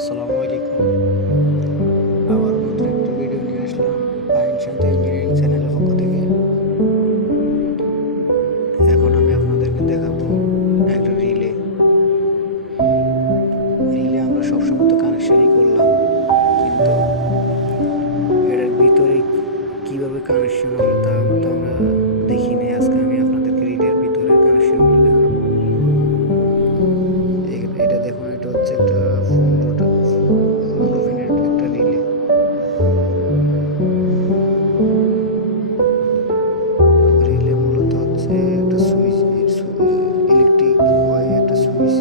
আসসালামু আলাইকুম। আবার নতুন একটা ভিডিও নিয়ে আসলাম আইন শান্তি ইঞ্জিনিয়ারিং চ্যানেলের পক্ষ থেকে। এখন আমি আপনাদেরকে দেখাবো একটা রিলে আমরা সবসময় তো কানেকশনই করলাম, কিন্তু এটার ভিতরে কিভাবে কানেকশন হলো তা তো আমরা দেখি নাই। আজকে আমি আপনাদেরকে রিলের ভিতরের কানেকশনগুলো দেখাবো। এটা দেখুন, এটা হচ্ছে একটা 15 পিনের একটা রিলে। রিলে মূলত হচ্ছে একটা সুইচ, ইলেকট্রিক হয় একটা সুইচ।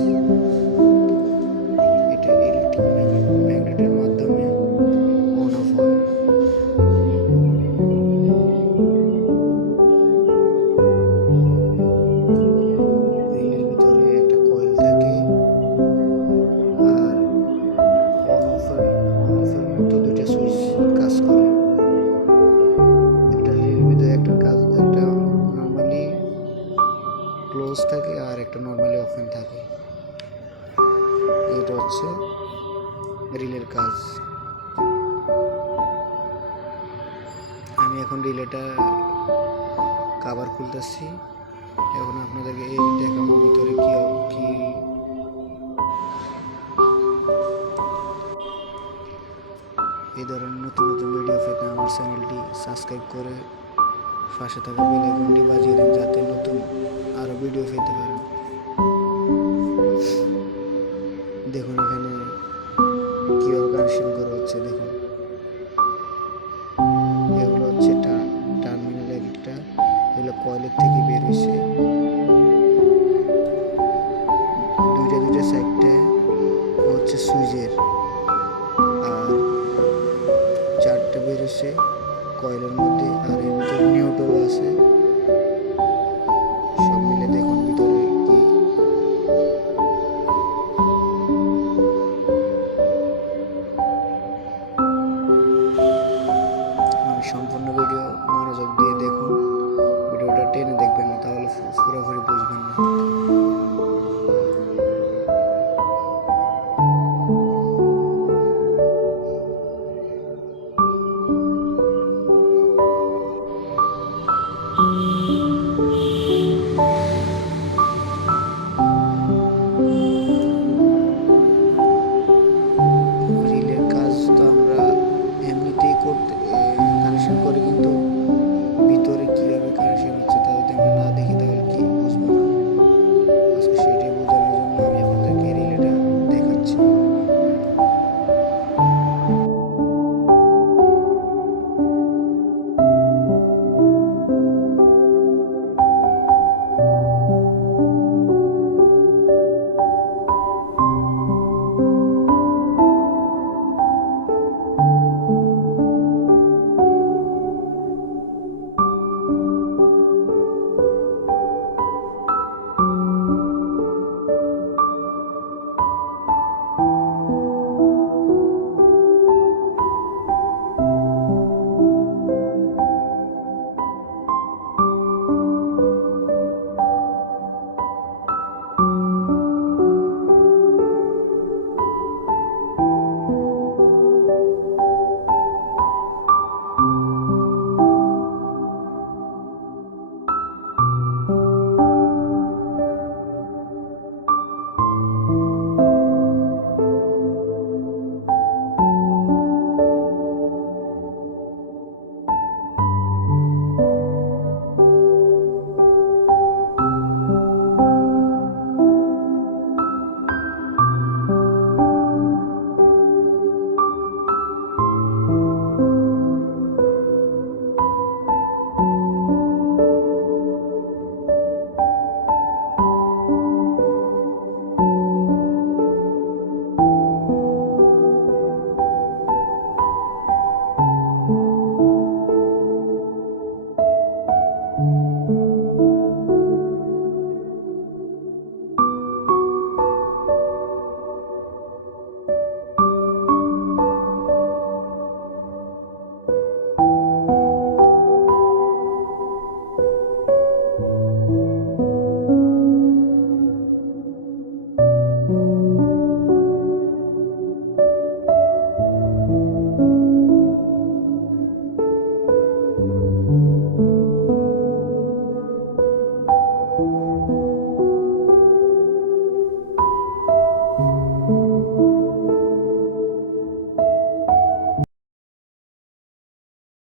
এটা ইলেকট্রিক ম্যাগনেটের মাধ্যমে অন অফ হয়। রিলের ভিতরে একটা কয়েল থাকে, আর অন অফের মতো দুইটা সুইচ কাজ করে। একটা রিলের ভিতরে একটা নর্মালি ক্লোজ থাকে আর একটা নর্মালি ওপেন থাকে। এটা হচ্ছে রিলের কাজ। আমি এখন রিলেটা কভার খুলতেছি। এখন আপনাদেরকে এই দেখাবো ভিতরে কি এই ধরনের নতুন নতুন ভিডিও পেতে আমার চ্যানেলটি সাবস্ক্রাইব করে পাশে থাকা বেল আইকনটি বাজিয়ে দিন, যাতে নতুন আরও ভিডিও পেতে পারেন। দেখুন এখানে কীভাবে কানেকশন করা হচ্ছে। দেখুন, এগুলো হচ্ছে টার্মিনাল একটা, এগুলো কয়েলের থেকে বের হয়েছে। দুইটা সাইডটা হচ্ছে সুইচের, আর চারটা বের হয়েছে কয়েলের মধ্যে, আর এর ভিতরে নিউট্রাল আছে।